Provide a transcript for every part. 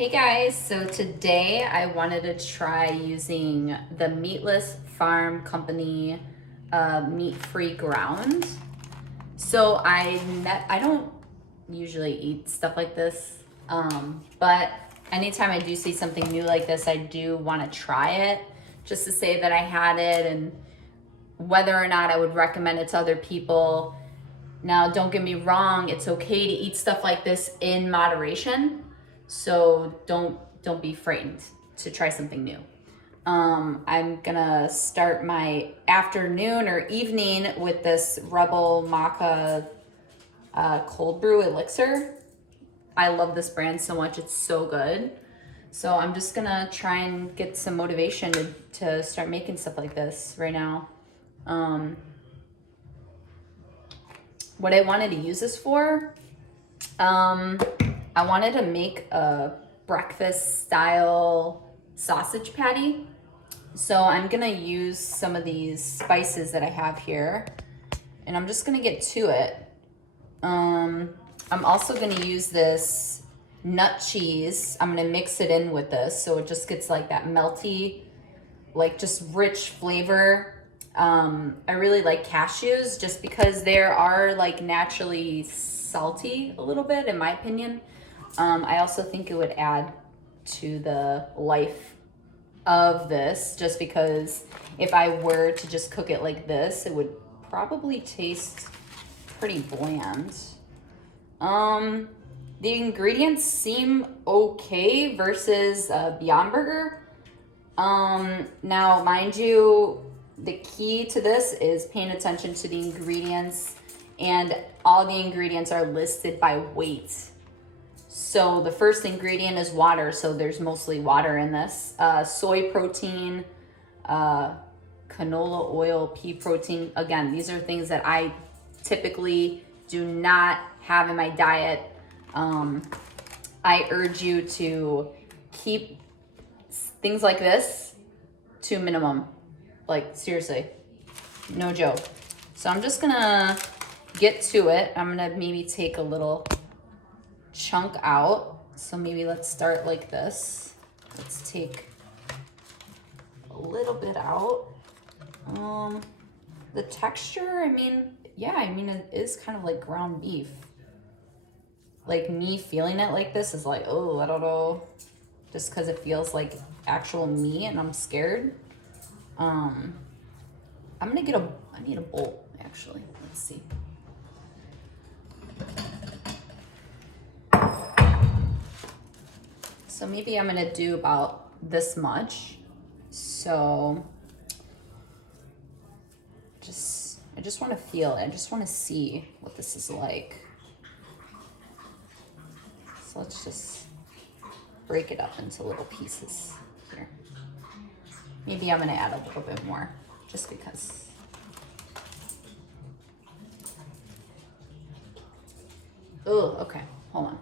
Hey guys, so today I wanted to try using the Meatless Farm Company meat-free ground. So I don't usually eat stuff like this, but anytime I do see something new like this, I do want to try it just to say that I had it and whether or not I would recommend it to other people. Now, don't get me wrong, it's okay to eat stuff like this in moderation. So don't be frightened to try something new. I'm gonna start my afternoon or evening with this Rebel Maca cold brew elixir. I love this brand so much, it's so good. So I'm just gonna try and get some motivation to start making stuff like this right now. What I wanted to use this for, I wanted to make a breakfast style sausage patty. So I'm gonna use some of these spices that I have here and I'm just gonna get to it. I'm also gonna use this nut cheese. I'm gonna mix it in with this so it just gets like that melty, like just rich flavor. I really like cashews just because they are like naturally salty a little bit in my opinion. I also think it would add to the life of this just because if I were to just cook it like this, it would probably taste pretty bland. The ingredients seem okay versus Beyond Burger. Now, mind you, the key to this is paying attention to the ingredients, and all the ingredients are listed by weight. So the first ingredient is water, so there's mostly water in this. Soy protein, canola oil, pea protein. Again, these are things that I typically do not have in my diet. I urge you to keep things like this to a minimum. Like seriously, no joke. So I'm just gonna get to it. I'm gonna maybe take a little chunk out. So maybe let's start like this. Let's take a little bit out. The texture, I mean, it is kind of like ground beef. Like me feeling it like this is like, oh, I don't know. Just because it feels like actual meat and I'm scared. I need a bowl actually. Let's see. So maybe I'm gonna do about this much. So I just wanna feel it. I just wanna see what this is like. So let's just break it up into little pieces here. Maybe I'm gonna add a little bit more just because. Oh, okay, hold on.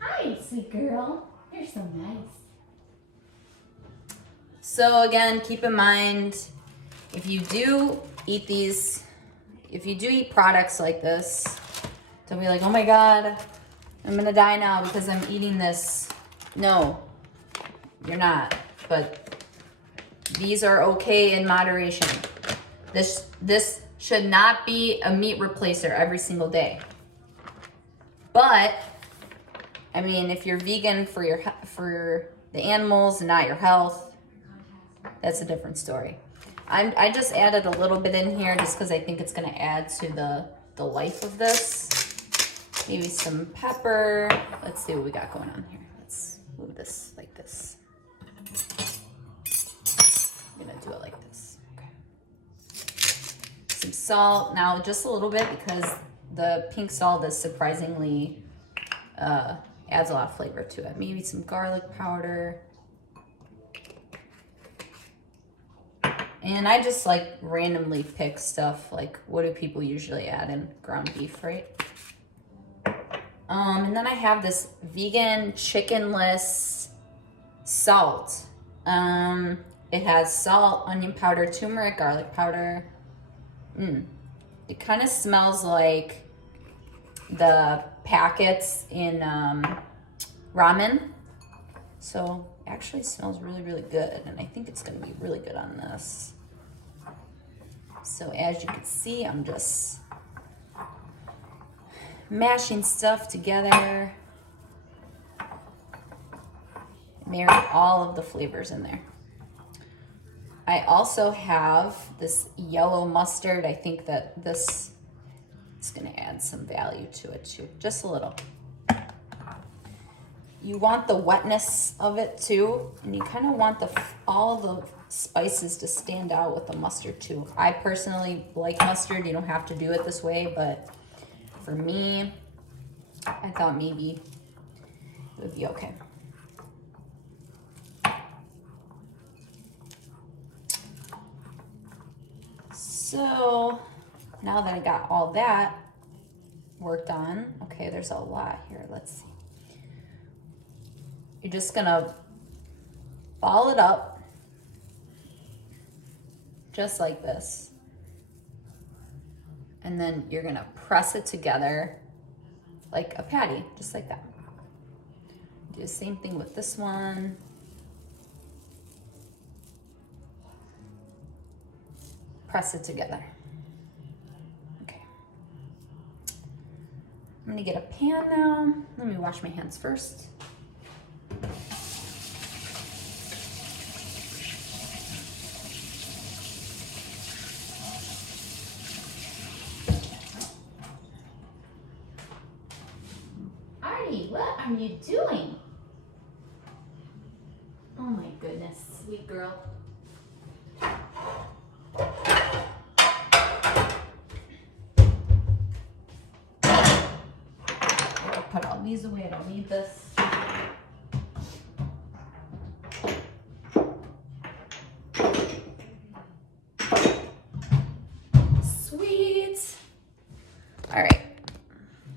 Hi, sweet girl. You're so nice. So again, keep in mind, if you do eat products like this, don't be like, oh my God, I'm gonna die now because I'm eating this. No, you're not, but these are okay in moderation. This should not be a meat replacer every single day. But, I mean, if you're vegan for the animals and not your health, that's a different story. I just added a little bit in here just because I think it's gonna add to the life of this. Maybe some pepper. Let's see what we got going on here. Let's move this like this. I'm gonna do it like this. Okay. Some salt. Now just a little bit because the pink salt is surprisingly adds a lot of flavor to it. Maybe some garlic powder. And I just like randomly pick stuff like what do people usually add in ground beef, right? And then I have this vegan chickenless salt. It has salt, onion powder, turmeric, garlic powder. It kind of smells like the packets in ramen. So it actually smells really, really good. And I think it's going to be really good on this. So as you can see, I'm just mashing stuff together. Marry all of the flavors in there. I also have this yellow mustard. I think that this is going to add some value to it too, just a little. You want the wetness of it too, and you kind of want all the spices to stand out with the mustard too. I personally like mustard. You don't have to do it this way, but for me, I thought maybe it would be okay. So now that I got all that worked on, okay, there's a lot here. Let's see. You're just gonna ball it up just like this. And then you're gonna press it together like a patty, just like that. Do the same thing with this one. Press it together. Okay. I'm gonna get a pan now. Let me wash my hands first. Artie, what are you doing? Oh my goodness, sweet girl. I'll put all these away. I don't need this. Sweet. All right,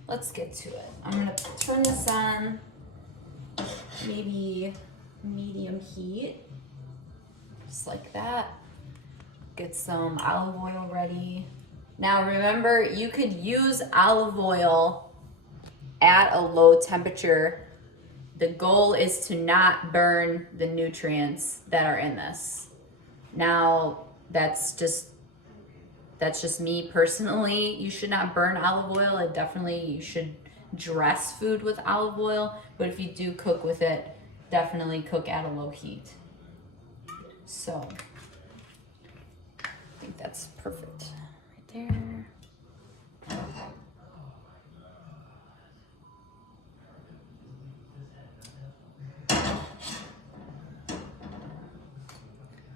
let's get to it. I'm gonna turn this on, maybe medium heat, just like that. Get some olive oil ready. Now remember, you could use olive oil at a low temperature. The goal is to not burn the nutrients that are in this. Now, that's just me personally. You should not burn olive oil. You should dress food with olive oil, but if you do cook with it, definitely cook at a low heat. So, I think that's perfect right there.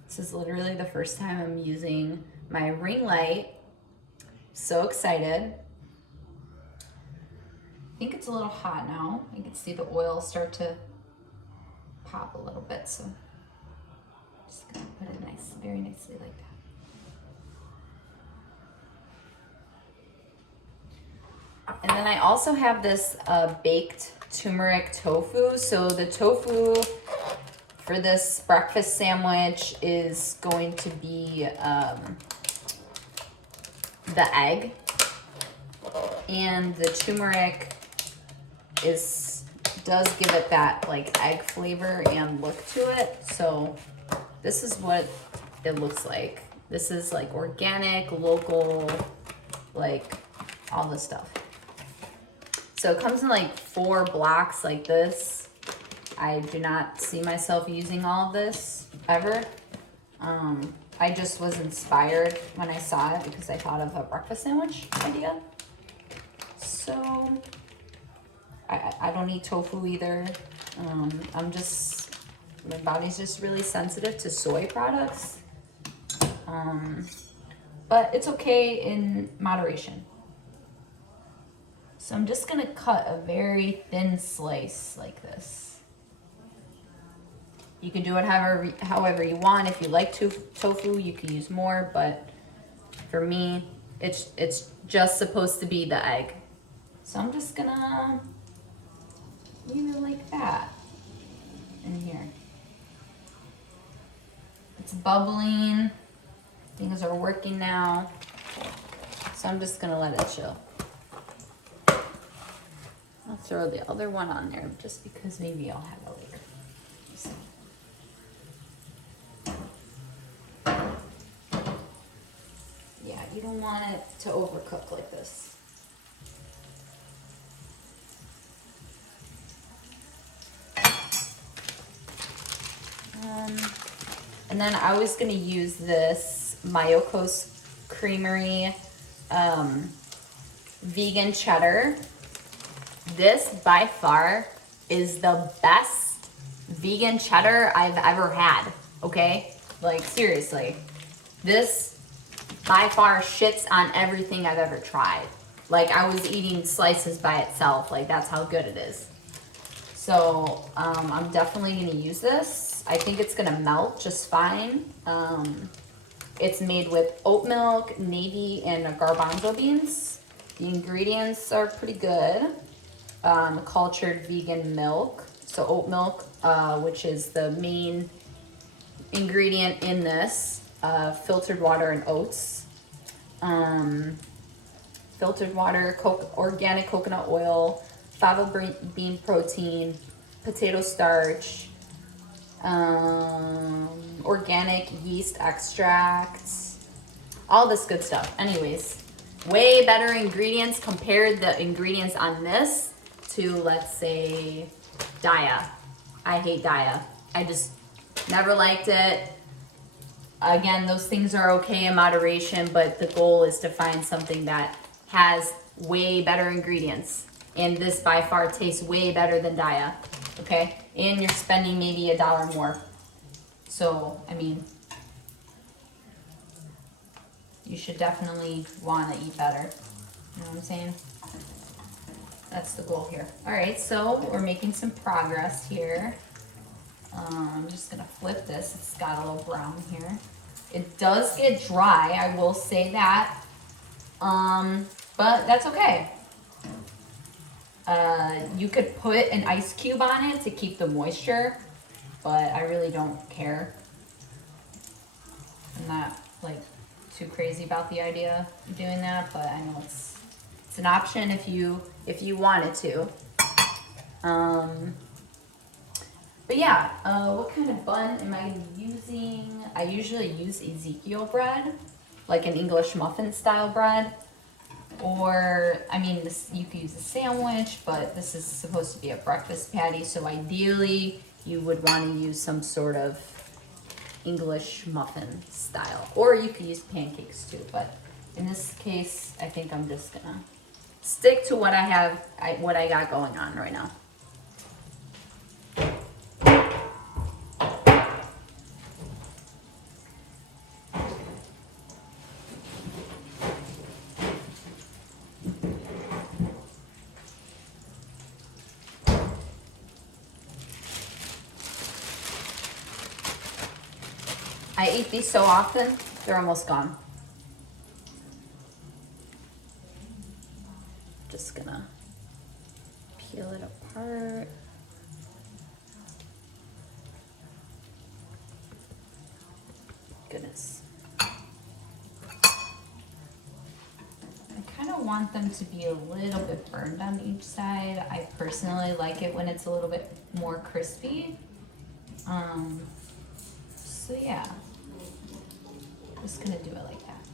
This is literally the first time I'm using my ring light. So excited. I think it's a little hot now. You can see the oil start to pop a little bit, so I'm just gonna put it very nicely like that. And then I also have this baked turmeric tofu. So the tofu for this breakfast sandwich is going to be the egg, and the turmeric does give it that like egg flavor and look to it. So this is what it looks like. This is like organic, local, like all this stuff. So it comes in like 4 blocks like this. I do not see myself using all of this ever. I just was inspired when I saw it because I thought of a breakfast sandwich idea. So I don't eat tofu either. My body's just really sensitive to soy products. But it's okay in moderation. So I'm just gonna cut a very thin slice like this. You can do it however you want. If you like tofu, you can use more, but for me, it's just supposed to be the egg. So I'm just gonna leave it like that in here. It's bubbling. Things are working now. So I'm just gonna let it chill. I'll throw the other one on there just because maybe I'll have it later. Yeah, you don't want it to overcook like this. And then I was gonna use this Mayokos Creamery vegan cheddar. This by far is the best vegan cheddar I've ever had, okay? Like seriously, this by far shits on everything I've ever tried. Like I was eating slices by itself, like that's how good it is. So I'm definitely gonna use this. I think it's gonna melt just fine. It's made with oat milk, navy, and garbanzo beans. The ingredients are pretty good. Cultured vegan milk, so oat milk, which is the main ingredient in this. Filtered water and oats. Filtered water, organic coconut oil, fava bean protein, potato starch, organic yeast extracts, all this good stuff. Anyways, way better ingredients. Compared the ingredients on this to, let's say, Daya. I hate Daya. I just never liked it. Again, those things are okay in moderation, but the goal is to find something that has way better ingredients. And this by far tastes way better than Daya, okay? And you're spending maybe $1 more. So, I mean, you should definitely want to eat better. You know what I'm saying? That's the goal here. All right, so we're making some progress here. I'm just gonna flip this. It's got a little brown here. It does get dry, I will say that. But that's okay. You could put an ice cube on it to keep the moisture, but I really don't care. I'm not like too crazy about the idea of doing that, but I know it's an option if you wanted to. But yeah, what kind of bun am I using? I usually use Ezekiel bread, like an English muffin style bread. Or, I mean, this, you could use a sandwich, but this is supposed to be a breakfast patty, so ideally you would want to use some sort of English muffin style. Or you could use pancakes too, but in this case, I think I'm just gonna stick to what I have, what I got going on right now. I eat these so often, they're almost gone. Just gonna peel it apart. Goodness. I kind of want them to be a little bit burned on each side. I personally like it when it's a little bit more crispy. So yeah. Just gonna do it like that.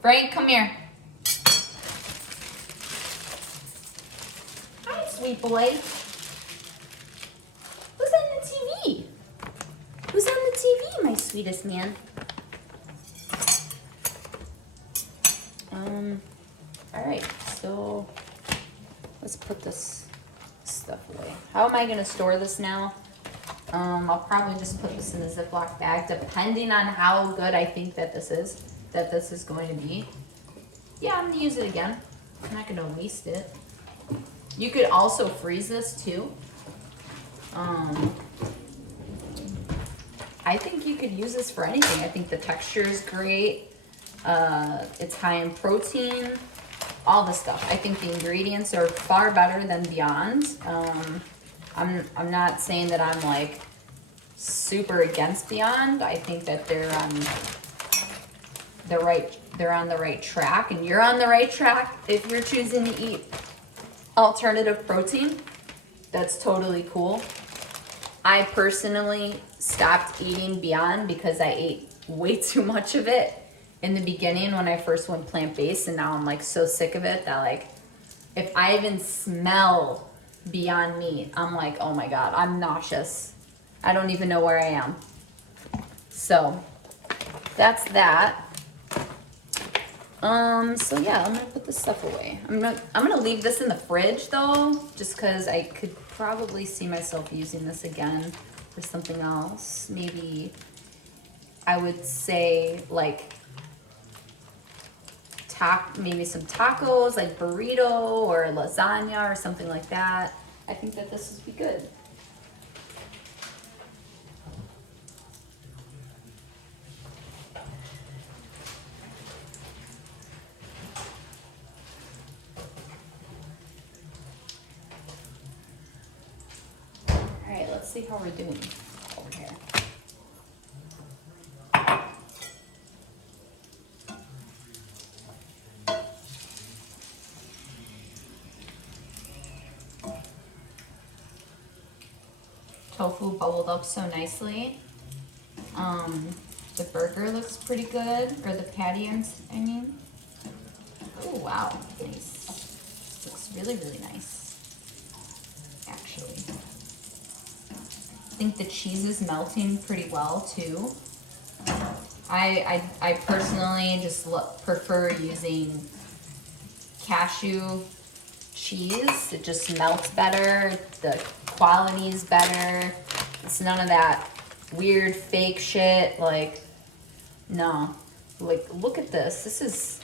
Frank, come here. Hi, sweet boy. Who's on the TV? Who's on the TV, my sweetest man? All right, so let's put this stuff away. How am I gonna store this now? I'll probably just put this in a Ziploc bag, depending on how good I think that this is going to be. Yeah, I'm gonna use it again. I'm not gonna waste it. You could also freeze this too. I think you could use this for anything. I think the texture is great. It's high in protein, all the stuff. I think the ingredients are far better than Beyond. I'm not saying that I'm like super against Beyond. I think that they're on the right track, and you're on the right track if you're choosing to eat alternative protein. That's totally cool. I personally stopped eating Beyond because I ate way too much of it in the beginning when I first went plant-based, and now I'm like so sick of it that like if I even smell Beyond Meat, I'm like, oh my God, I'm nauseous. I don't even know where I am. So that's that. So yeah, I'm gonna put this stuff away. I'm gonna leave this in the fridge though, just cause I could probably see myself using this again for something else. Maybe I would say like maybe some tacos, like burrito or lasagna or something like that. I think that this would be good. All right, let's see how we're doing over here. Tofu bubbled up so nicely. The burger looks pretty good, or the patty, I mean. Oh wow, nice. Looks really, really nice, actually. I think the cheese is melting pretty well too. I personally just prefer using cashew cheese. It just melts better. The quality is better. It's none of that weird fake shit. Like, no. Like, look at this. This is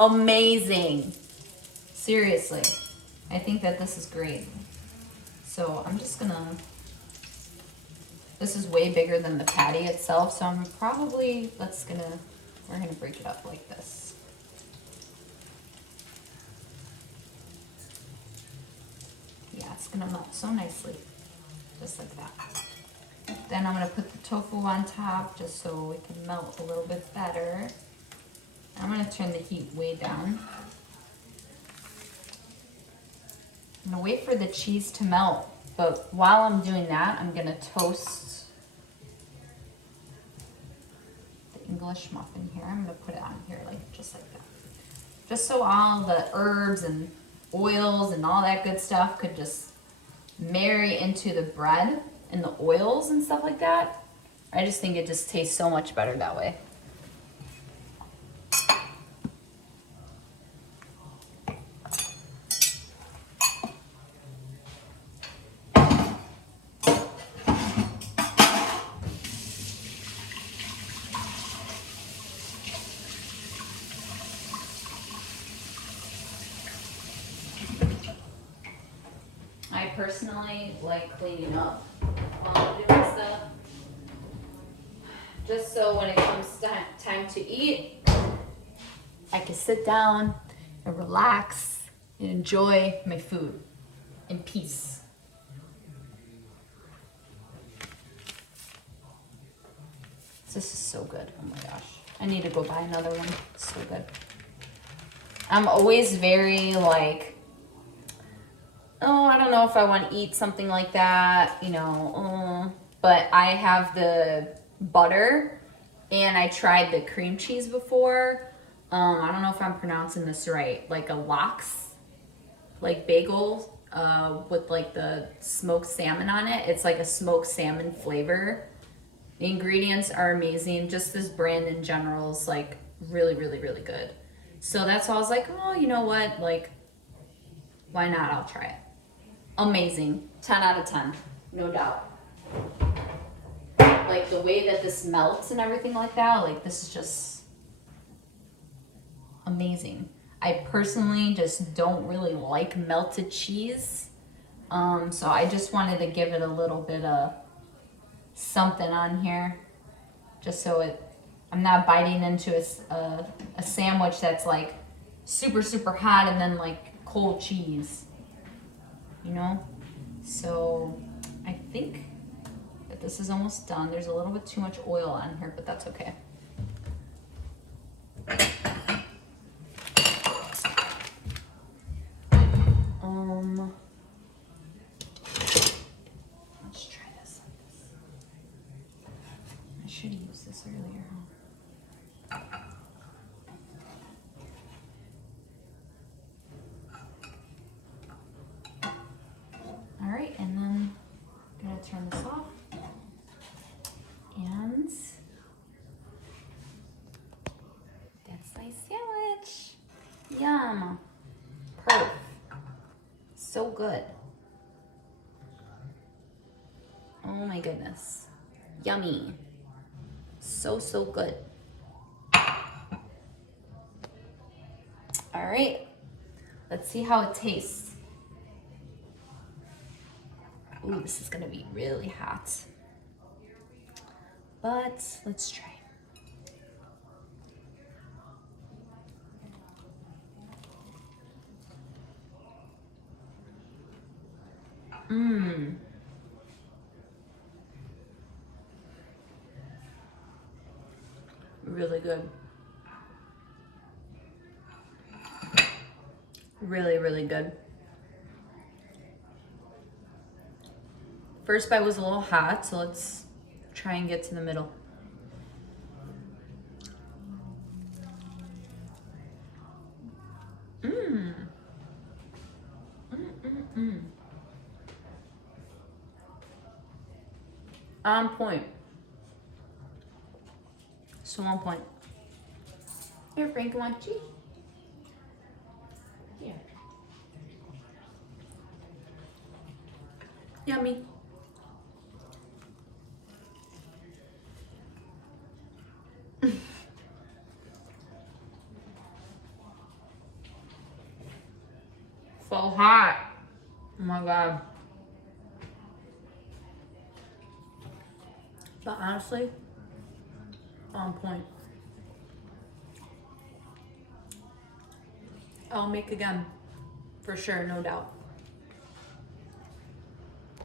amazing. Seriously. I think that this is great. So I'm just gonna, this is way bigger than the patty itself. So I'm probably, we're gonna break it up like this. Yeah, it's gonna melt so nicely, just like that. Then I'm gonna put the tofu on top just so it can melt a little bit better. I'm gonna turn the heat way down. I'm gonna wait for the cheese to melt, but while I'm doing that, I'm gonna toast the English muffin here. I'm gonna put it on here just like that. Just so all the herbs and oils and all that good stuff could just marry into the bread and the oils and stuff like that. I just think it just tastes so much better that way. I personally like cleaning up while I'm doing stuff, just so when it comes time to eat, I can sit down and relax and enjoy my food in peace. This is so good. Oh my gosh. I need to go buy another one. It's so good. I'm always very like, oh, I don't know if I want to eat something like that, you know, but I have the butter and I tried the cream cheese before. I don't know if I'm pronouncing this right, like a lox, like bagel, with like the smoked salmon on it. It's like a smoked salmon flavor. The ingredients are amazing. Just this brand in general is like really, really, really good. So that's why I was like, oh, you know what? Like, why not? I'll try it. Amazing. 10 out of 10. No doubt. Like the way that this melts and everything like that, like this is just amazing. I personally just don't really like melted cheese. So I just wanted to give it a little bit of something on here. Just so I'm not biting into a sandwich that's like super, super hot and then like cold cheese. You know? So I think that this is almost done. There's a little bit too much oil on here, but that's okay. Let's try this. I should have used this earlier. All right, and then I'm gonna turn this off. And that's my sandwich. Yum. Perf. So good. Oh my goodness. Yummy. So, so good. All right. Let's see how it tastes. Ooh, this is gonna be really hot. But let's try. Mmm. Really good. Really, really good. First bite was a little hot, so let's try and get to the middle. Mmm. Mm-mm-mm. On point. So on point. Here, Frank, you want cheese? Here. Yummy. So hot. Oh my God. But honestly, on point. I'll make again, for sure, no doubt.